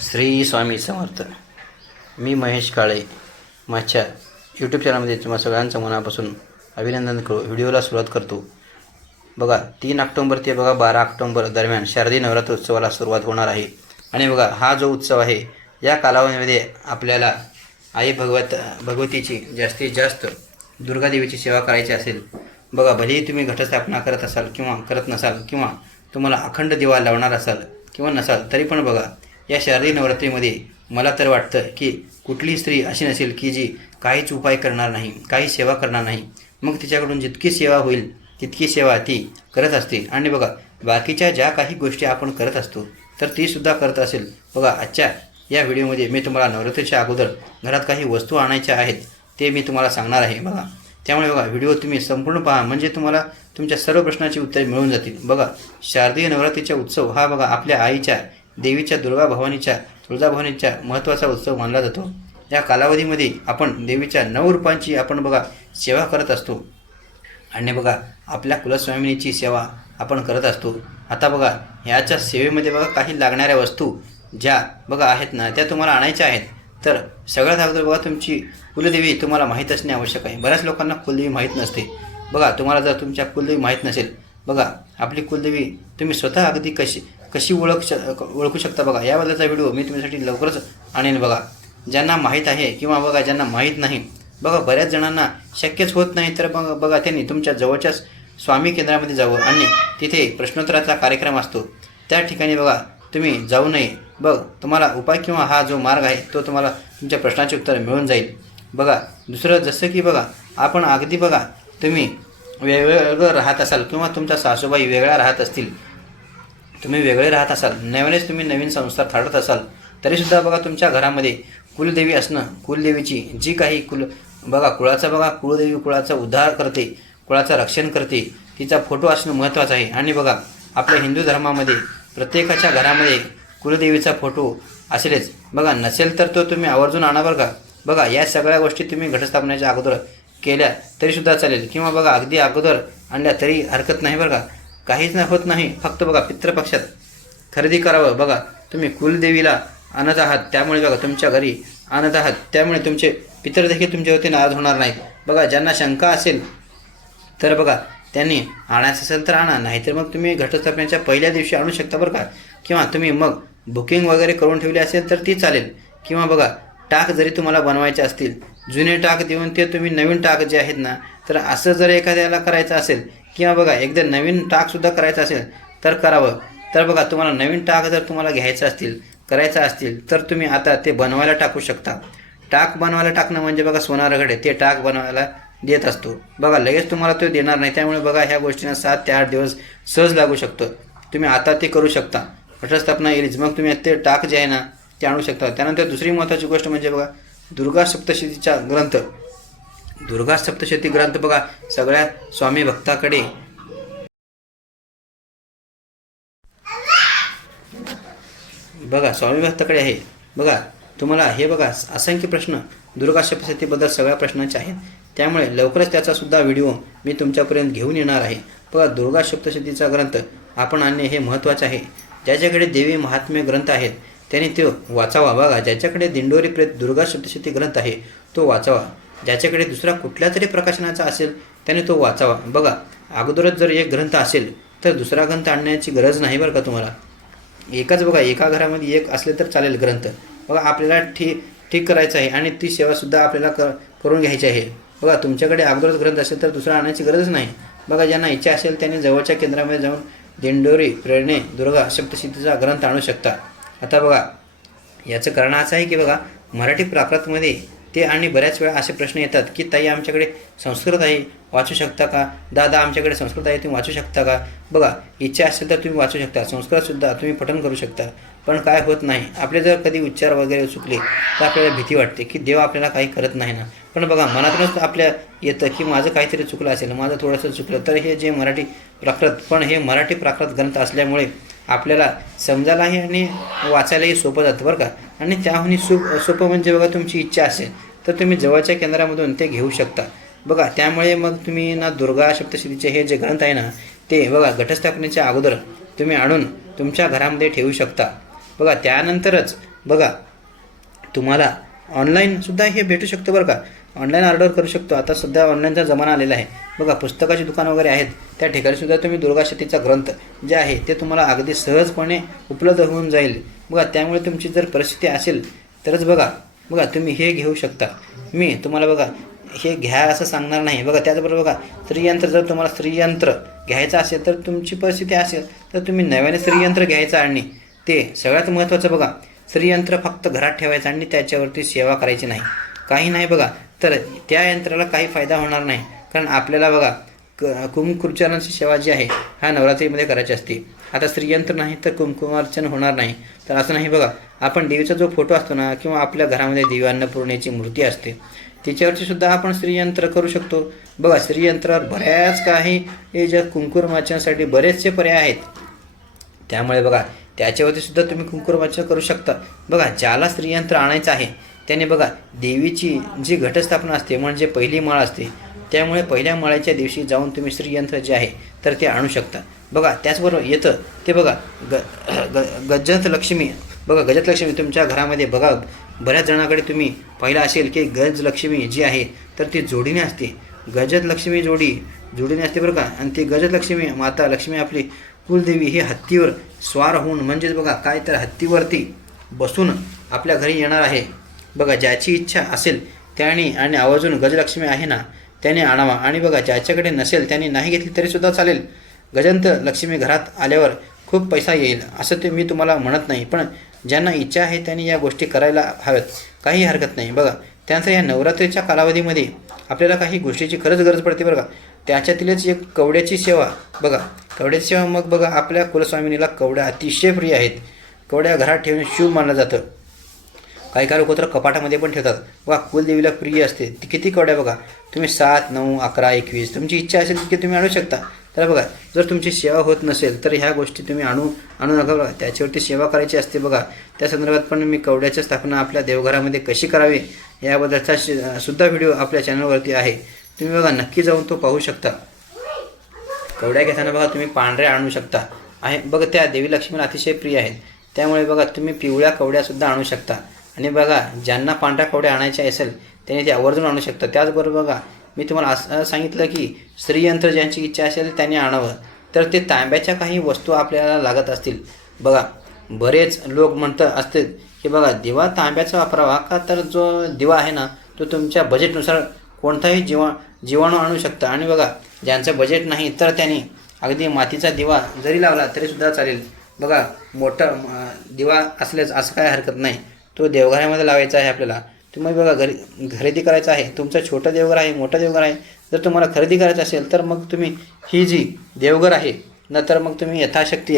श्री स्वामी समर्थ. मी महेश काळे. माझ्या यूट्यूब चॅनलमध्ये तुम्हा सगळ्यांचं मनापासून अभिनंदन करू. व्हिडिओला सुरुवात करतो. बघा 3 ऑक्टोबर ते 12 ऑक्टोबर दरम्यान शारदीय नवरात्र उत्सवाला सुरुवात होणार आहे. आणि बघा हा जो उत्सव आहे या कालावधीमध्ये आपल्याला आई भगवतीची जास्तीत जास्त दुर्गादेवीची सेवा करायची असेल. बघा भलेही तुम्ही घटस्थापना करत असाल किंवा करत नसाल किंवा तुम्हाला अखंड दिवा लावणार असाल किंवा नसाल तरी पण बघा या शारदीय नवरात्रीमध्ये मला तर वाटतं की कुठलीही स्त्री अशी नसेल की जी काहीच उपाय करणार नाही, काही सेवा करणार नाही. मग तिच्याकडून जितकी सेवा होईल तितकी सेवा ती करत असते. आणि बघा बाकीच्या ज्या काही गोष्टी आपण करत असतो तर तीसुद्धा करत असेल. बघा आजच्या या व्हिडिओमध्ये मी तुम्हाला नवरात्रीच्या अगोदर घरात काही वस्तू आणायच्या आहेत ते मी तुम्हाला सांगणार आहे. बघा त्यामुळे बघा व्हिडिओ तुम्ही संपूर्ण पहा म्हणजे तुम्हाला तुमच्या सर्व प्रश्नाची उत्तरे मिळून जातील. बघा शारदीय नवरात्रीचा उत्सव हा बघा आपल्या आईच्या देवीच्या दुर्गा भवानीच्या तुळजाभवानीच्या महत्त्वाचा उत्सव मानला जातो. या कालावधीमध्ये आपण देवीच्या 9 रूपांची आपण बघा सेवा करत असतो. आणि बघा आपल्या कुलस्वामिनीची सेवा आपण करत असतो. आता बघा ह्याच्या सेवेमध्ये बघा काही लागणाऱ्या वस्तू ज्या बघा आहेत ना त्या तुम्हाला आणायच्या आहेत. तर सगळ्यात अगोदर बघा तुमची कुलदेवी तुम्हाला माहीत असणे आवश्यक आहे. बऱ्याच लोकांना कुलदेवी माहीत नसते. बघा तुम्हाला जर तुमच्या कुलदेवी माहीत नसेल, बघा आपली कुलदेवी तुम्ही स्वतः अगदी कशी ओळखू शकता बघा याबद्दलचा व्हिडिओ मी तुमच्यासाठी लवकरच आणेन. बघा ज्यांना माहीत आहे किंवा बघा ज्यांना माहीत नाही, बघा बऱ्याच जणांना शक्यच होत नाही तर बघा त्यांनी तुमच्या जवळच्या स्वामी केंद्रामध्ये जावं आणि तिथे प्रश्नोत्तराचा कार्यक्रम असतो त्या ठिकाणी बघा तुम्ही जाऊ नये. बघ तुम्हाला उपाय किंवा हा जो मार्ग आहे तो तुम्हाला तुमच्या प्रश्नाचे उत्तर मिळून जाईल. बघा दुसरं जसं की बघा आपण अगदी बघा तुम्ही वेगवेगळं राहत असाल किंवा तुमच्या सासूबाई वेगळ्या राहत असतील, तुम्ही वेगळे राहत असाल, नव्यानेच तुम्ही नवीन संसार थाटत असाल तरीसुद्धा बघा तुमच्या घरामध्ये कुलदेवी असणं, कुलदेवीची जी काही बघा कुळाचा बघा कुलदेवी कुळाचा उद्धार करते, कुळाचं रक्षण करते, तिचा फोटो असणं महत्त्वाचं आहे. आणि बघा आपल्या हिंदू धर्मामध्ये प्रत्येकाच्या घरामध्ये कुलदेवीचा फोटो असेलच. बघा नसेल तर तो तुम्ही आवर्जून आणा बरं का. बघा या सगळ्या गोष्टी तुम्ही घटस्थापनेच्या अगोदर केल्या तरीसुद्धा चालेल किंवा बघा अगदी अगोदर आणल्या तरी हरकत नाही बरं का. काहीच होत नाही. फक्त बघा पितृपक्षात खरेदी करावं. बघा तुम्ही कुलदेवीला आणत आहात त्यामुळे बघा तुमच्या घरी आणत आहात त्यामुळे तुमचे पितर देखील तुमच्यावरती नाराज होणार नाहीत. बघा ज्यांना शंका असेल तर बघा त्यांनी आणायचं असेल तर आणा, नाहीतर मग तुम्ही घटस्थापनेच्या पहिल्या दिवशी आणू शकता बरं का. किंवा तुम्ही मग बुकिंग वगैरे करून ठेवली असेल तर ती चालेल. किंवा बघा टाक जरी तुम्हाला बनवायचे असतील, जुने टाक देऊन ते तुम्ही नवीन टाक जे आहेत ना तर असं जर एखाद्याला करायचं असेल किंवा बघा एकदा नवीन टाकसुद्धा करायचं असेल तर करावं. तर बघा तुम्हाला नवीन टाक जर तुम्हाला घ्यायचं असतील करायचं असतील तर तुम्ही आता ते बनवायला टाकू शकता. टाक बनवायला टाकणं म्हणजे बघा सोनारकडे ते टाक बनवायला देत असतो. बघा लगेच तुम्हाला तो देणार नाही त्यामुळे बघा ह्या गोष्टींना 7 ते 8 दिवस सहज लागू शकतो. तुम्ही आता ते करू शकता. घटस्थापना येईलच मग तुम्ही ते टाक जे आहे ना ते आणू शकता. त्यानंतर दुसरी महत्त्वाची गोष्ट म्हणजे बघा दुर्गा सप्तशतीचा ग्रंथ. दुर्गा सप्तशती ग्रंथ बघा सगळ्या स्वामी भक्ताकडे बघा स्वामी भक्ताकडे आहे. बघा तुम्हाला हे बघा असंख्य प्रश्न दुर्गा सप्तशतीबद्दल सगळ्या प्रश्नांचे आहेत त्यामुळे लवकरच त्याचासुद्धा व्हिडिओ मी तुमच्यापर्यंत घेऊन येणार आहे. बघा दुर्गा सप्तशतीचा ग्रंथ आपण आणणे हे महत्त्वाचे आहे. ज्याच्याकडे देवी महात्म्य ग्रंथ आहेत त्याने तो वाचावा. बघा ज्याच्याकडे दिंडोरी प्रेत दुर्गा सप्तशती ग्रंथ आहे तो वाचावा. ज्याच्याकडे दुसरा कुठल्या तरी प्रकाशनाचा असेल त्याने तो वाचावा. बघा अगोदरच जर एक ग्रंथ असेल तर दुसरा ग्रंथ आणण्याची गरज नाही बरं का तुम्हाला. एकच बघा एका घरामध्ये एक असले तर चालेल ग्रंथ. बघा आपल्याला ठीक करायचं आहे आणि ती सेवासुद्धा आपल्याला करून घ्यायची आहे. बघा तुमच्याकडे अगोदरच ग्रंथ असेल तर दुसरा आणायची गरजच नाही. बघा ज्यांना इच्छा असेल त्यांनी जवळच्या केंद्रामध्ये जाऊन दिंडोरी प्रेरणे दुर्गा सप्तशतीचा ग्रंथ आणू शकता. आता बघा याचं कारण असं आहे की बघा मराठी प्राकृतमध्ये ते आणि बऱ्याच वेळा असे प्रश्न येतात की ताई आमच्याकडे संस्कृत आहे वाचू शकता का, दादा आमच्याकडे संस्कृत आहे तुम्ही वाचू शकता का. बघा इच्छा असेल तर तुम्ही वाचू शकता, संस्कृतसुद्धा तुम्ही पठण करू शकता. पण काय होत नाही आपले जर कधी उच्चार वगैरे चुकले तर आपल्याला भीती वाटते की देव आपल्याला काही करत नाही ना. पण बघा मनातूनच आपल्या येतं की माझं काहीतरी चुकलं असेल, माझं थोडंसं चुकलं. तर हे जे मराठी प्राकृत पण हे मराठी प्राकृत ग्रंथ असल्यामुळे आपल्याला समजायलाही आणि वाचायलाही सोपं जातं बरं का. आणि त्याहून सोपं म्हणजे बघा तुमची इच्छा असेल तर तुम्ही जवळच्या केंद्रामधून ते घेऊ शकता. बघा त्यामुळे मग तुम्ही ना दुर्गा सप्तशतीचे हे जे ग्रंथ आहे ना ते बघा घटस्थापनेच्या अगोदर तुम्ही आणून तुमच्या घरामध्ये ठेवू शकता. बघा त्यानंतरच बघा तुम्हाला ऑनलाईनसुद्धा हे भेटू शकतं बरं का. ऑनलाईन ऑर्डर करू शकतो. आता सध्या ऑनलाईनचा जमाना आलेला आहे. बघा पुस्तकाची दुकान वगैरे आहेत त्या ठिकाणीसुद्धा तुम्ही दुर्गाशक्तीचा ग्रंथ जे आहे ते तुम्हाला अगदी सहजपणे उपलब्ध होऊन जाईल. बघा त्यामुळे तुमची जर परिस्थिती असेल तरच बघा तुम्ही हे घेऊ शकता. मी तुम्हाला बघा हे घ्या असं सांगणार नाही. बघा त्याचबरोबर बघा स्त्रीयंत्र, जर तुम्हाला स्त्रीयंत्र घ्यायचं असेल तर तुमची परिस्थिती असेल तर तुम्ही नव्याने स्त्रीयंत्र घ्यायचं आणि ते सगळ्यात महत्त्वाचं बघा स्त्रीयंत्र फक्त घरात ठेवायचं आणि त्याच्यावरती सेवा करायची नाही, काही नाही बघा. तर त्या यंत्राला काही फायदा होणार नाही. कारण आपल्याला बघा कुंकुमार्चनाची सेवा जी आहे ह्या नवरात्रीमध्ये करायची असते. आता स्त्रीयंत्र नाही तर कुंकुमार्चन होणार नाही. तर असं नाही बघा, आपण देवीचा जो फोटो असतो ना किंवा आपल्या घरामध्ये देवी अन्नपूर्णेची मूर्ती असते तिच्यावरची सुद्धा आपण स्त्रीयंत्र करू शकतो. बघा स्त्रीयंत्रावर बऱ्याच काही हे ज्या कुंकुमार्चनासाठी बरेचसे पर्याय आहेत. त्यामुळे बघा त्याच्यावरती सुद्धा तुम्ही कुंकुमार्चन करू शकता. बघा ज्याला स्त्रीयंत्र आणायचं आहे त्याने बघा देवीची जी घटस्थापना असते म्हणजे पहिली माळ असते त्यामुळे पहिल्या माळ्याच्या दिवशी जाऊन तुम्ही स्त्रीयंत्र जे आहे तर ते आणू शकता. बघा त्याचबरोबर येतं ते बघा गजलक्ष्मी. बघा गजलक्ष्मी तुमच्या घरामध्ये बघा बऱ्याच जणांकडे तुम्ही पाहिलं असेल की गजलक्ष्मी जी आहे तर ती जोडीने असते. गजलक्ष्मी जोडीने असते बरं का. आणि ती गजलक्ष्मी माता लक्ष्मी आपली कुलदेवी ही हत्तीवर स्वार होऊन म्हणजेच बघा काय तर हत्तीवरती बसून आपल्या घरी येणार आहे. बघा ज्याची इच्छा असेल त्याने आणि आवर्जून गजलक्ष्मी आहे ना त्याने आणावा. आणि बघा ज्याच्याकडे नसेल त्याने नाही घेतली तरीसुद्धा चालेल. गजंत लक्ष्मी घरात आल्यावर खूप पैसा येईल असं ते मी तुम्हाला म्हणत नाही, पण ज्यांना इच्छा आहे त्यांनी या गोष्टी करायला हव्यात, काही हरकत नाही. बघा त्यानंतर या नवरात्रीच्या कालावधीमध्ये आपल्याला काही गोष्टीची खरंच गरज पडते बरं का. त्याच्यातीलच एक कवड्याची सेवा. बघा कवड्याची सेवा मग बघा आपल्या कुलस्वामिनीला कवड्या अतिशय प्रिय आहेत. कवड्या घरात ठेवणे शुभ मानलं जातं. काही लोक तर कपाटामध्ये पण ठेवतात. बघा कुलदेवीला प्रिय असते ती. किती कवड्या बघा तुम्ही 7, 9, 11, 21 तुमची इच्छा असेल तितकी तुम्ही आणू शकता. तर बघा जर तुमची सेवा होत नसेल तर ह्या गोष्टी तुम्ही आणू नका. बघा त्याच्यावरती सेवा करायची असते. बघा त्या संदर्भात पण मी कवड्याची स्थापना आपल्या देवघरामध्ये कशी करावी याबद्दलचा सुद्धा व्हिडिओ आपल्या चॅनलवरती आहे. तुम्ही बघा नक्की जाऊन तो पाहू शकता. कवड्या घेताना बघा तुम्ही पांढऱ्या आणू शकता आहे. बघा त्या देवी लक्ष्मीला अतिशय प्रिय आहेत त्यामुळे बघा तुम्ही पिवळ्या कवड्यासुद्धा आणू शकता. आणि बघा ज्यांना पांढऱ्या कवड्या आणायच्या असेल त्यांनी ते आवर्जून आणू शकता. त्याचबरोबर बघा मी तुम्हाला असं सांगितलं की स्त्रीयंत्र ज्यांची इच्छा असेल त्यांनी आणावं. तर ते तांब्याच्या काही वस्तू आपल्याला लागत असतील. बघा बरेच लोक म्हणत असतील की बघा दिवा तांब्याचा वापरावा का, तर जो दिवा आहे ना तो तुमच्या बजेटनुसार कोणताही जीवाणू आणू शकता. आणि बघा ज्यांचं बजेट नाही तर त्यांनी अगदी मातीचा दिवा जरी लावला तरीसुद्धा चालेल. बघा मोठा दिवा असल्यास असं काय हरकत नाही, तो देवघरामध्ये लावायचा आहे आपल्याला. तुम्ही बघा खरेदी करायचं आहे, तुमचं छोटं देवघर आहे मोठं देवघर आहे, जर तुम्हाला खरेदी करायचं असेल तर मग तुम्ही ही जी देवघर आहे ना तर मग तुम्ही यथाशक्ती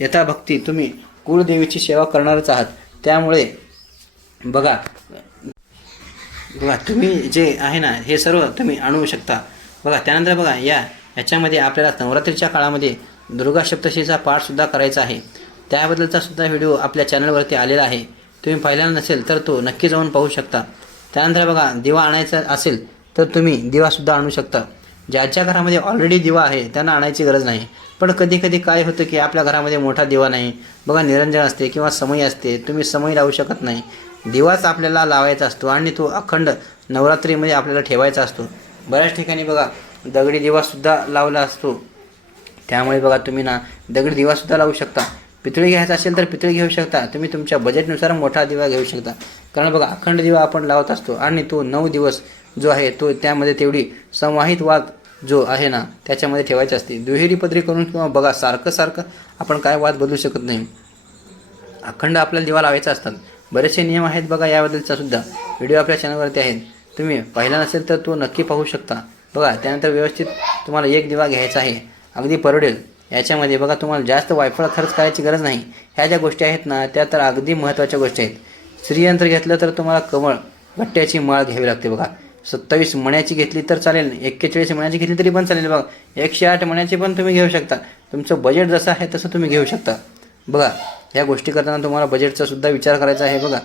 यथाभक्ती तुम्ही कुलदेवीची सेवा करणारच आहात. त्यामुळे बघा तुम्ही जे आहे ना हे सर्व तुम्ही आणू शकता. बघा त्यानंतर बघा याच्यामध्ये आपल्याला नवरात्रीच्या काळामध्ये दुर्गा सप्तशतीचा पाठसुद्धा करायचा आहे. त्याबद्दलचा सुद्धा व्हिडिओ आपल्या चॅनलवरती आलेला आहे. तुम्ही पाहिला नसेल तर तो नक्की जाऊन पाहू शकता. त्यानंतर बघा दिवा आणायचा असेल तर तुम्ही दिवासुद्धा आणू शकता. ज्याच्या घरामध्ये ऑलरेडी दिवा आहे त्यांना आणायची गरज नाही. पण कधी कधी काय होतं की आपल्या घरामध्ये मोठा दिवा नाही, बघा निरंजन असते किंवा समई असते, तुम्ही समई लावू शकत नाही. दिवाच आपल्याला लावायचा असतो आणि तो अखंड नवरात्रीमध्ये आपल्याला ठेवायचा असतो. बऱ्याच ठिकाणी बघा दगडी दिवासुद्धा लावला असतो. त्यामुळे बघा तुम्ही ना दगडी दिवासुद्धा लावू शकता. पितळी घ्यायचा असेल तर पितळी घेऊ शकता. तुम्ही तुमच्या बजेटनुसार मोठा दिवा घेऊ शकता. कारण बघा अखंड दिवा आपण लावत असतो आणि तो 9 दिवस जो आहे तो त्यामध्ये तेवढी संवाहित वाद जो आहे ना त्याच्यामध्ये ठेवायची असते. दुहेरी पदरी करून किंवा बघा सारखं आपण काय वाद बदलू शकत नाही. अखंड आपल्याला दिवा लावायचा असतात. बरेचसे नियम आहेत बघा याबद्दलचा सुद्धा व्हिडिओ आपल्या चॅनलवरती आहेत. तुम्ही पाहिला नसेल तर तो नक्की पाहू शकता. बघा त्यानंतर व्यवस्थित तुम्हाला एक दिवा घ्यायचा आहे, अगदी परवडेल. याच्यामध्ये बघा तुम्हाला जास्त वायफळ खर्च करायची गरज नाही. ह्या ज्या गोष्टी आहेत ना त्या तर अगदी महत्त्वाच्या गोष्टी आहेत. श्रीयंत्र घेतलं तर तुम्हाला कमळ गट्ट्याची माळ घ्यावी लागते. बघा 27 मण्याची घेतली तर चालेल, 41 मण्याची घेतली तरी पण चालेल. बघा 108 मण्याची पण तुम्ही घेऊ शकता. तुमचं बजेट जसं आहे तसं तुम्ही घेऊ शकता. बघा ह्या गोष्टी करताना तुम्हाला बजेटचा सुद्धा विचार करायचा आहे. बघा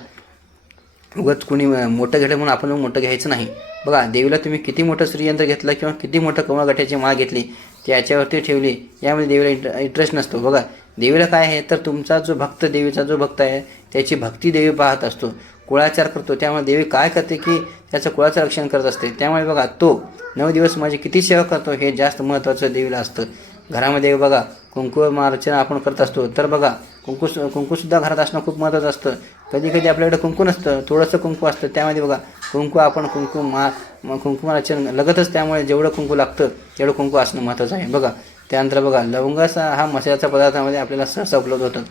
उगाच कुणी मोठं घेतलं म्हणून आपण मोठं घ्यायचं नाही. बघा देवीला तुम्ही किती मोठं श्रीयंत्र घेतलं किंवा किती मोठं कमळ गट्ट्याची माळ घेतली त्याच्यावरती ठेवली यामध्ये देवीला इंटरेस्ट नसतो. बघा देवीला काय आहे तर तुमचा जो भक्त, देवीचा जो भक्त आहे त्याची भक्ती देवी पाहत असतो, कुळाचार करतो. त्यामुळे देवी काय करते की त्याचं कुळाचं रक्षण करत असते. त्यामुळे बघा तो 9 दिवस माझी किती सेवा करतो हे जास्त महत्त्वाचं देवीला असतं. घरामध्ये बघा कुंकुमार्चना आपण करत असतो, तर बघा कुंकूसुद्धा घरात असणं खूप महत्त्वाचं असतं. कधी कधी आपल्याकडे कुंकू नसतं, थोडंसं कुंकू असतं, त्यामध्ये बघा कुंकू आपण कुंकुमार्चना लगतच, त्यामुळे जेवढं कुंकू लागतं तेवढं कुंकू असणं महत्त्वाचं आहे. बघा त्यानंतर बघा लवंगाचा हा मसाल्याच्या पदार्थामध्ये आपल्याला सहसा उपलब्ध होतं.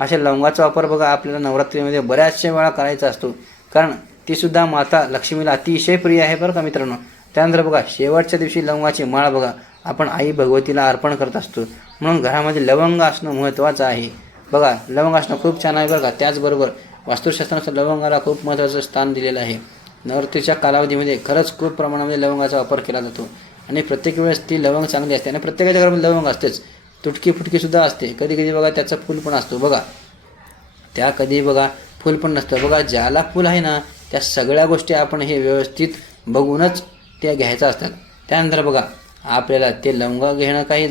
अशा लवंगाचा वापर बघा आपल्याला नवरात्रीमध्ये बऱ्याचशा वेळा करायचा असतो, कारण तीसुद्धा माता लक्ष्मीला अतिशय प्रिय आहे बरं का मित्रांनो. त्यानंतर बघा शेवटच्या दिवशी लवंगाची माळ बघा आपण आई भगवतीला अर्पण करत असतो, म्हणून घरामध्ये लवंग असणं महत्त्वाचं आहे. बघा लवंग असणं खूप छान आहे बरं का. त्याचबरोबर वास्तुशास्त्रानुसार लवंगाला खूप महत्त्वाचं स्थान दिलेलं आहे. नवरात्रीच्या कालावधीमध्ये खरंच खूप प्रमाणामध्ये लवंगाचा वापर केला जातो आणि प्रत्येक वेळेस ती लवंग चांगली असते आणि प्रत्येकाच्या घरामध्ये लवंग असतेच. तुटकी फुटकीसुद्धा असते, कधी कधी बघा त्याचं फूल पण असतो बघा, त्या कधी बघा फूल पण नसतं. बघा ज्याला फूल आहे ना त्या सगळ्या गोष्टी आपण हे व्यवस्थित बघूनच त्या घ्यायच्या असतात. त्यानंतर बघा आपल्याला ते लवंग घेणं काही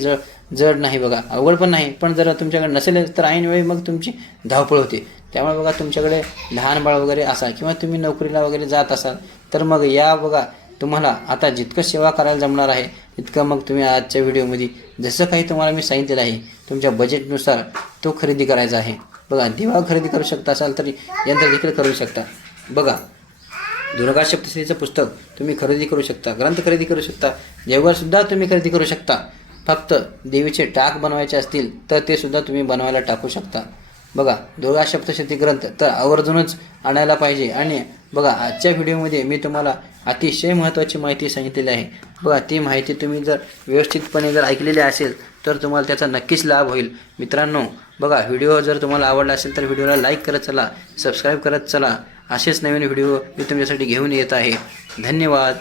जड नाही बघा, अवघड पण नाही, पण जर तुमच्याकडे नसेल तर ऐनवेळी मग तुमची धावपळ होते. त्यामुळे बघा तुमच्याकडे लहान बाळ वगैरे असाल किंवा तुम्ही नोकरीला वगैरे जात असाल तर मग या बघा तुम्हाला आता जितकं सेवा करायला जमणार आहे तितकं मग तुम्ही आजच्या व्हिडिओमध्ये जसं काही तुम्हाला मी सांगितलेलं आहे तुमच्या बजेटनुसार तो खरेदी करायचा आहे. बघा दिवा खरेदी करू शकता असाल तरी यंत्र देखील करू शकता. बघा दुर्गा सप्तशतीचं पुस्तक तुम्ही खरेदी करू शकता, ग्रंथ खरेदी करू शकता, देवघरसुद्धा तुम्ही खरेदी करू शकता. फक्त देवीचे टाक बनवायचे असतील तर ते सुद्धा तुम्ही बनवायला टाकू शकता. बघा दुर्गा सप्तशती ग्रंथ तर आवर्जूनच आणायला पाहिजे. आणि बघा आजच्या व्हिडिओमध्ये मी तुम्हाला अतिशय महत्त्वाची माहिती सांगितलेली आहे. बघा ती माहिती तुम्ही जर व्यवस्थितपणे जर ऐकलेली असेल तर तुम्हाला त्याचा नक्कीच लाभ होईल. मित्रांनो बघा व्हिडिओ जर तुम्हाला आवडला असेल तर व्हिडिओला लाईक करत चला, सबस्क्राईब करत चला. असेच नवीन व्हिडिओ मी तुमच्यासाठी घेऊन येत आहे. धन्यवाद.